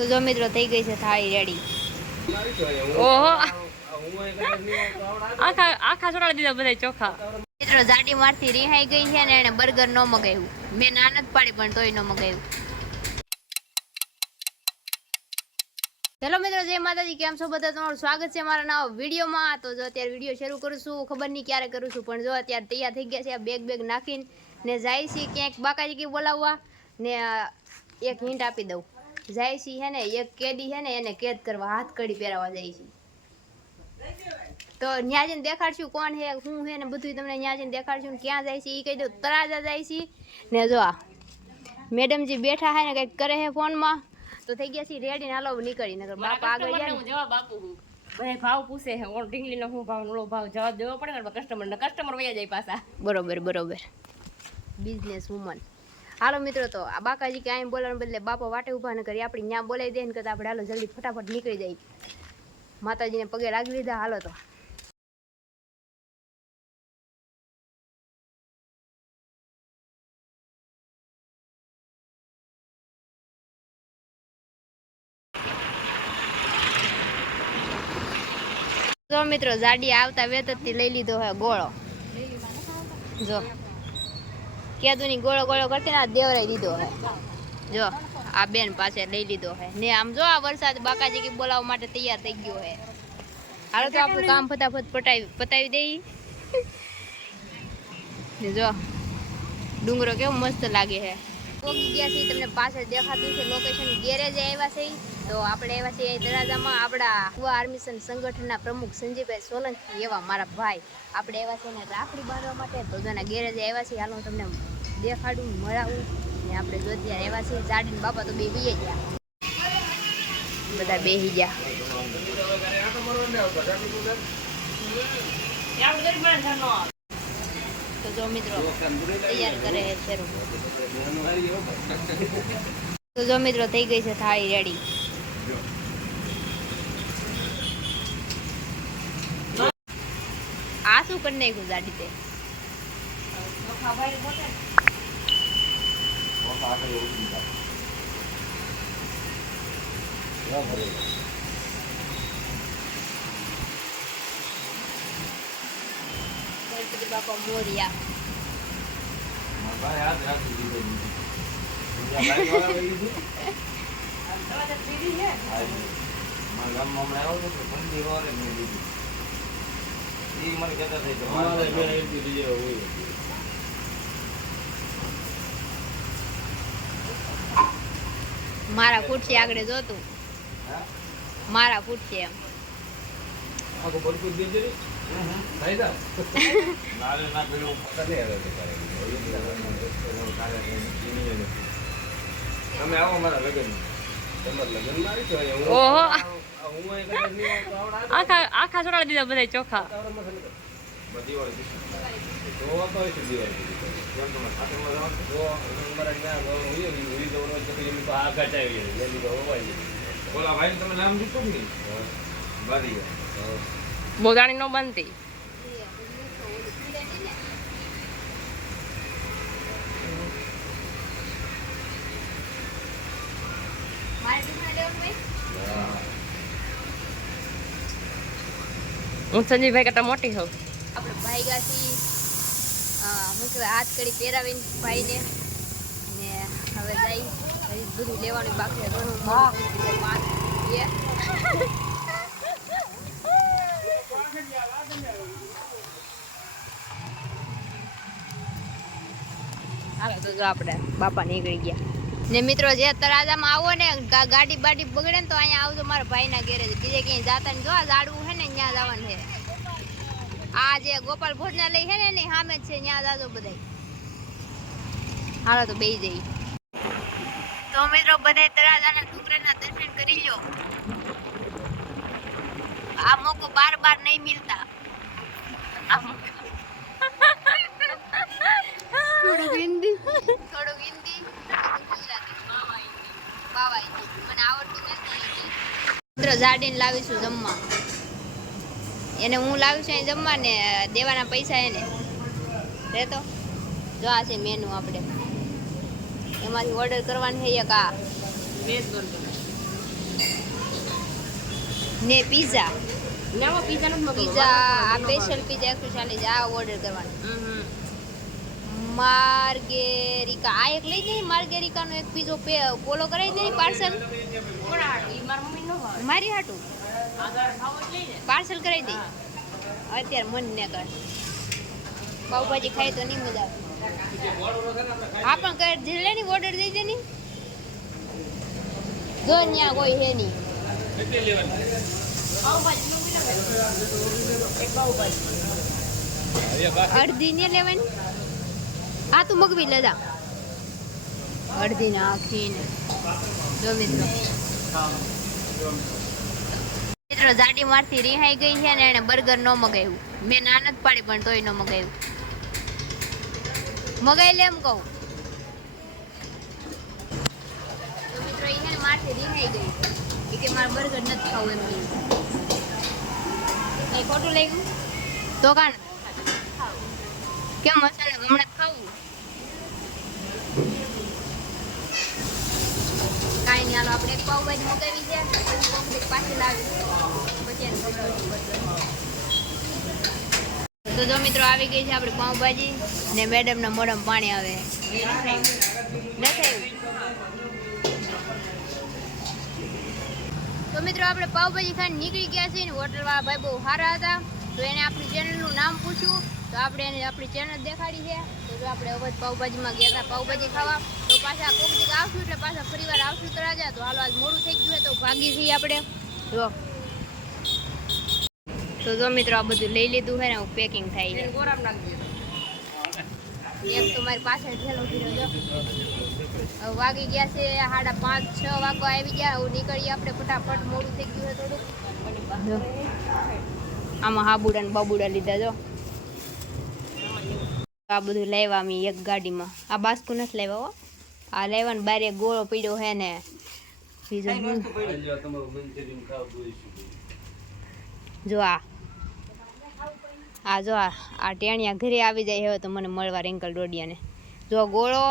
તો જો મિત્રો થઈ ગઈ છે થાળી રેડી. ઓહો આખા છોડાડી દીધા બધા ચોખા. મિત્રો જાડી મારથી રિહાઈ ગઈ છે ને એને બર્ગર ન મગાવ્યું. મેં ના નથી પાડી પણ તોય ન મગાવ્યું. હેલો મિત્રો, જય માતાજી. કેમ છો બધા? તમારું સ્વાગત છે મારા નવા વિડીયોમાં. તો જો અત્યારે વિડીયો શરૂ કરું છું, ખબર નહીં ક્યારે કરું છું, પણ જો અત્યારે તૈયાર થઈ ગયા છે. બેગ નાખીને ને જાય છે ક્યાંક બાકાજી કે બોલાવવા. ને એક હિન્ટ આપી દઉં, જાય છે હે ને એક કેદી હે ને એને કેદ કરવા હાથ કડી પહેરાવા જાય છે. તો ન્યા જઈને દેખાડશું કોણ હે શું હે ને બધું તમને ન્યા જઈને દેખાડશું. ક્યાં જાય છે એ કહી દઉં. તળાજા જાય છે ને જો આ મેડમજી બેઠા હે ને કંઈક કરે હે ફોનમાં. તો થઈ ગયા છે રેડી ને હાલો નીકળી. નગર બાપા આગળ જાય ને જવાબ આપું હું. બધા ભાવ પૂછે હે ઓર ઢીંગલીનો શું ભાવ નળો ભાવ જવાબ દેવો પડે ને કસ્ટમર વયા જાય પાછા. બરોબર બિઝનેસ વુમન. હાલો મિત્રો, તો આ બાકાજી કે અહીં બોલાવવાને બદલે બાપા વાટે ઊભા ન કરી આપણે ત્યાં બોલાવી દે ને કરતા આપણે હાલો જલ્દી ફટાફટ નીકળી જાય. માતાજીને પગે લાગી લીધા. હાલો તો જો મિત્રો જાડી આવતા વેતરથી લઈ લીધો હે ગોળો. જો કેદુની ગોળો કરતી ને દેવરાઈ દીધો હે. જો આ બેન પાસે લઈ લીધો હે ને આમ જો આ વરસાદ બાકાજી કે બોલાવવા માટે તૈયાર થઈ ગયો હે. હાલો તો આપણું કામ ફટાફટ પતાવી દઈ. જો ડુંગરો કેવો મસ્ત લાગે હે. પોગી ગયા છે તમને પાછળ દેખાતું છે લોકેશન. ગેરેજ આવ્યા છે. તો આપણે આવ્યા છીએ તળાજામાં. આપણા યુવા આર્મીસન સંગઠનના પ્રમુખ સંજયભાઈ સોલંકી એવા મારા ભાઈ આપણે આવ્યા છે ને રાખડી બાંધવા માટે. તો જેના ગેરેજ આવ્યા છે હાલ હું તમને દેખાડું મળાવું ને આપણે જો ત્યાં આવ્યા છીએ. જાડીને બાપા તો બે બેહી ગયા, બધા બેહી ગયા. તો જો મિત્રો તૈયાર કરે છે. તો જો મિત્રો થઈ ગઈ છે થાળી રેડી. આ શું કરી નાખ્યું ગાડી તે? ગણપતિ બાપા મોરિયા. મારા ફૂટશે આગળ જોતું. મારા ફૂટશે એમ ઓહો આખા છોડાડી દીધા બધા ચોખા. બોગાણી નો બનતી. હું સંજીવભાઈ કરતા મોટી હોઉં. આપણે ભાઈ ગાથી હું કહેવાય હાથ કડી પહેરાવીને ભાઈને ને હવે જઈ બધું લેવાનું બાકી ઘણું. હાલો તો જો આપણે બાપા નીકળી ગયા. ને મિત્રો જે તળાજામાં આવો ને ગાડી બાડી બગડે ને તો અહીંયા આવજો મારા ભાઈના ગેરેજ. બીજે ક્યાંય જાતા ને જો ઝાડવું છે ને ત્યાં જવાનું છે. આ જે ગોપાલ ભોજનાલય છે ને એની સામે જ છે, ત્યાં જાજો બધા. હાલો તો બેસી જઈ. તો મિત્રો બધા તળાજાના ડુંગરાના દર્શન કરી લો. આ મોકો બાર નહીં મિલતા. થોડુંક હિન્દી ગુજરાતી બાવા મને આવડતું નથી. મિત્રો જાડીને લાવીશું જમવા. એને હું લાવી છું જમવા ને દેવાના પૈસા એને રહેતો. જો આ છે મેનુ. આપણે એમાંથી ઓર્ડર કરવાનું છે એક આ વેજ બર્ગર. ને પીઝા નવો પીઝા નો પીઝા આ સ્પેશિયલ પીઝા 140 આ ઓર્ડર કરવાનો માર્ગેરિકા આ એક લઈ દે માર્ગેરિકા નો એક પીઝો પોલો કરાવી દે પાર્સલ મારી હાટું પાર્સલ કરાવી દે અત્યારે મન ને કર પાવભાજી ખાય તો નહીં મજા આવે હા પણ કર લે ની ઓર્ડર દઈ દે ની જો ન્યા કોઈ હે નહીં અડધી ને લેવાની આ તું મગવી લેતા અડધી નાખીને જો મિત્રો જાડી મારથી રિહાઈ ગઈ છે ને એને બર્ગર ન મગાવ્યું મેં ના નથી પાડી પણ તોય ન મગાવ્યું મગાઈ લે એમ કહું તો મિત્રો એ છે ને મારથી રિહાઈ ગઈ એ કે મારે બર્ગર નથી ખાવું એમ એ ખોટું લઈ ગયું તો કાણ કેમ મસાલા હમણાં જ ખાવું કાંઈ નહીં હાલો આપણે એક પાવભાજી મગાવી છે પછી પાછી લાવી પછી તો જો મિત્રો આવી ગઈ છે આપણી પાવભાજી ને મેડમના મોઢામાં પાણી આવે નથી આવ્યું તો મિત્રો આપણે પાવભાજી ખાઈને નીકળી ગયા છીએ ને હોટલવાળા ભાઈ બહુ સારા હતા તો એને આપણી ચેનલનું નામ પૂછ્યું તો આપણે એને આપણી ચેનલ દેખાડી છે તો જો આપણે અવધ પાવભાજીમાં ગયા હતા પાવભાજી ખાવા તો પાછા કોક દીક આવશું એટલે પાછા ફરીવાર આવશું તો રાજા તો હાલો આજ મોડું થઈ ગયું હોય તો ભાગી છીએ આપણે જો મિત્રો આ બધું લઈ લીધું છે ને પેકિંગ થાય છે એક તો મારી પાછળ થેલો ફીરો જો હવે વાગી ગયા છે 5:30 6 વાગવા આવી ગયા હવે નીકળીએ આપણે ફટાફટ મોડું થઈ ગયું છે થોડું આમાં હાબુડા ને બાબુડા લીધા જો આ બધું લાવ્યા અમે એક ગાડીમાં આ બાસ્કુ નથી લાવ્યા હો આ લાવ્યા ને બારે ગોળો પડ્યો હે ને બીજો જો આ જો આ ટેણિયા ઘરે આવી જાય હવે તો મને મળવા રિંકલ ડોડિયાને જો ગોળો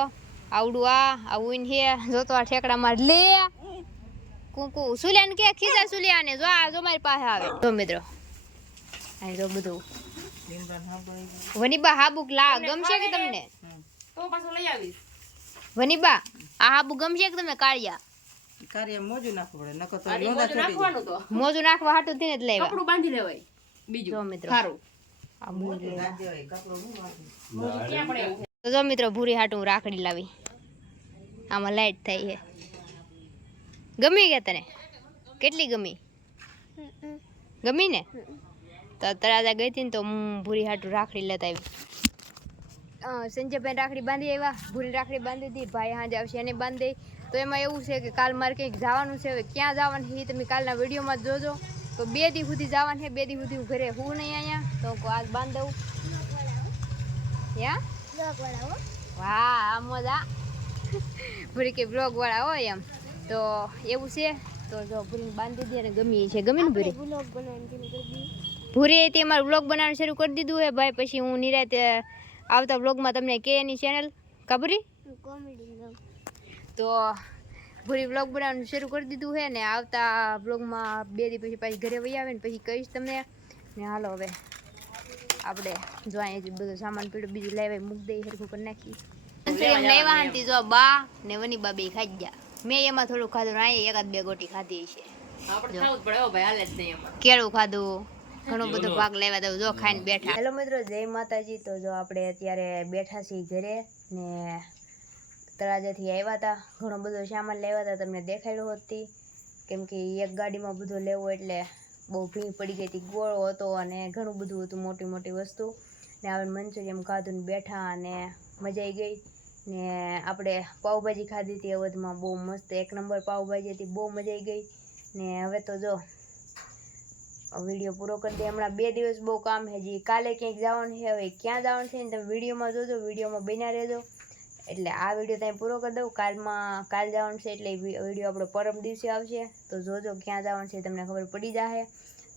આવડું આવું હે જો તો આ ઠેકડા માર લે કુકુ સુલ્યાને કે ખીજા સુલ્યાને જો આ જો મારી પાસે આવે તો મિત્રો આ જો બધું વનીબા હાબુ લા ગમશે કે તમને તો પાછો લઈ આવીશ વનીબા આ હાબુ ગમશે કે તમને કાળિયા મોજું નાખવું પડે નકર તો લોંદા નાખવાનું તો મોજું નાખવા હાટું થઈને જ લેવા કપડું બાંધી લેવાય બીજું જો મિત્રો સારું આ મોજું ક્યાં પડે તો જો મિત્રો ભૂરી હાટું રાખડી લાવી આમાં લાઈટ થઈ છે ગમી ગયા તને કેટલી ગમી ગમી ને તો તરાજા ગઈ હતી ને તો હું ભૂરી હાટું રાખડી લેતા આવી સંજયભાઈ રાખડી બાંધી આવ્યા ભૂરી રાખડી બાંધી હતી ભાઈ હાજે આવશે એને બાંધી તો એમાં એવું છે કે કાલ મારે કંઈક જવાનું છે હવે ક્યાં જવાનું છે એ તમે કાલના વિડીયોમાં જોજો તો 2 દી સુધી જવાનું છે 2 દી સુધી ઘરે હું નહીં અહીંયા તો આજ બાંધ દઉં યા વાહ આ મજા ભૂરી કે બ્લોગ વાળા હોય એમ તો એવું છે તો જો ભૂરીને બાંધી દે ને ગમી છે ગમી ને ભૂરી ભૂરી તે અમારું બ્લોગ બનાવવાનું શરૂ કરી દીધું હે ભાઈ પછી હું નિરાતે આવતા બ્લોગમાં તમને કે એની ચેનલ ખબરી તો ભૂરી બ્લોગ બનાવવાનું શરૂ કરી દીધું છે ને આવતા બ્લોગમાં 2 દી પછી પાછી ઘરે વહી આવે ને પછી કહીશ તમને ને હાલો હવે આપણે જો અહીંયા બધો સામાન પીડ્યો બીજું લેવાય મૂક દઈ હરખું કરી નાખી એમ લેવા હતી જો બા ને વની બા બે ખાઈ ગયા મેં એમાં થોડું ખાધું ને અહીંયા 1-2 ગોટી ખાધી છે આપણે ખાવું જ પડે હો ભાઈ હાલે જ નહીં એમાં કેળું ખાધું ઘણો બધો ભાગ લેવા દઉં જો ખાઈને બેઠા હેલો મિત્રો જય માતાજી તો જો આપણે અત્યારે બેઠા છીએ ઘરે ને તળાજાથી આવ્યા હતા ઘણો બધો સામાન લેવા હતા તમને દેખાડ્યો હતી કેમ કે એક ગાડીમાં બધું લેવું એટલે બહુ ભીડ પડી ગઈ હતી ગોળો હતો અને ઘણું બધું હતું મોટી મોટી વસ્તુ ને આપણે મંચુરિયમ ખાધું ને બેઠા અને મજા આવી ગઈ ને આપણે પાવભાજી ખાધી હતી અવધમાં બહુ મસ્ત 1 નંબર પાવભાજી હતી બહુ મજા આવી ગઈ ને હવે તો જો વિડીયો પૂરો કરી દે હમણાં 2 દિવસ બહુ કામ છે હજી કાલે ક્યાંક જવાનું છે હવે ક્યાં જવાનું છે ને તમે વિડીયોમાં જોજો વિડીયોમાં બન્યા રહેજો એટલે આ વિડીયો ત્યાં પૂરો કરી દઉં કાલ જવાનું છે એટલે વિડીયો આપણો પરમ દિવસે આવશે તો જોજો ક્યાં જવાનું છે તમને ખબર પડી જશે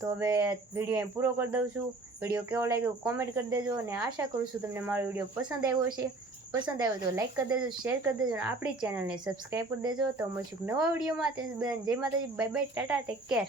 તો હવે વિડીયો અહીં પૂરો કરી દઉં છું વિડીયો કેવો લાગ્યો કોમેન્ટ કરી દેજો અને આશા કરું છું તમને મારો વિડીયો પસંદ આવ્યો હશે પસંદ આવ્યો તો લાઈક કરી દેજો શેર કરી દેજો અને આપણી ચેનલને સબસ્ક્રાઈબ કરી દેજો તો મળીશું નવા વિડીયોમાં ત્યાં જય માતાજી bye bye Tata take care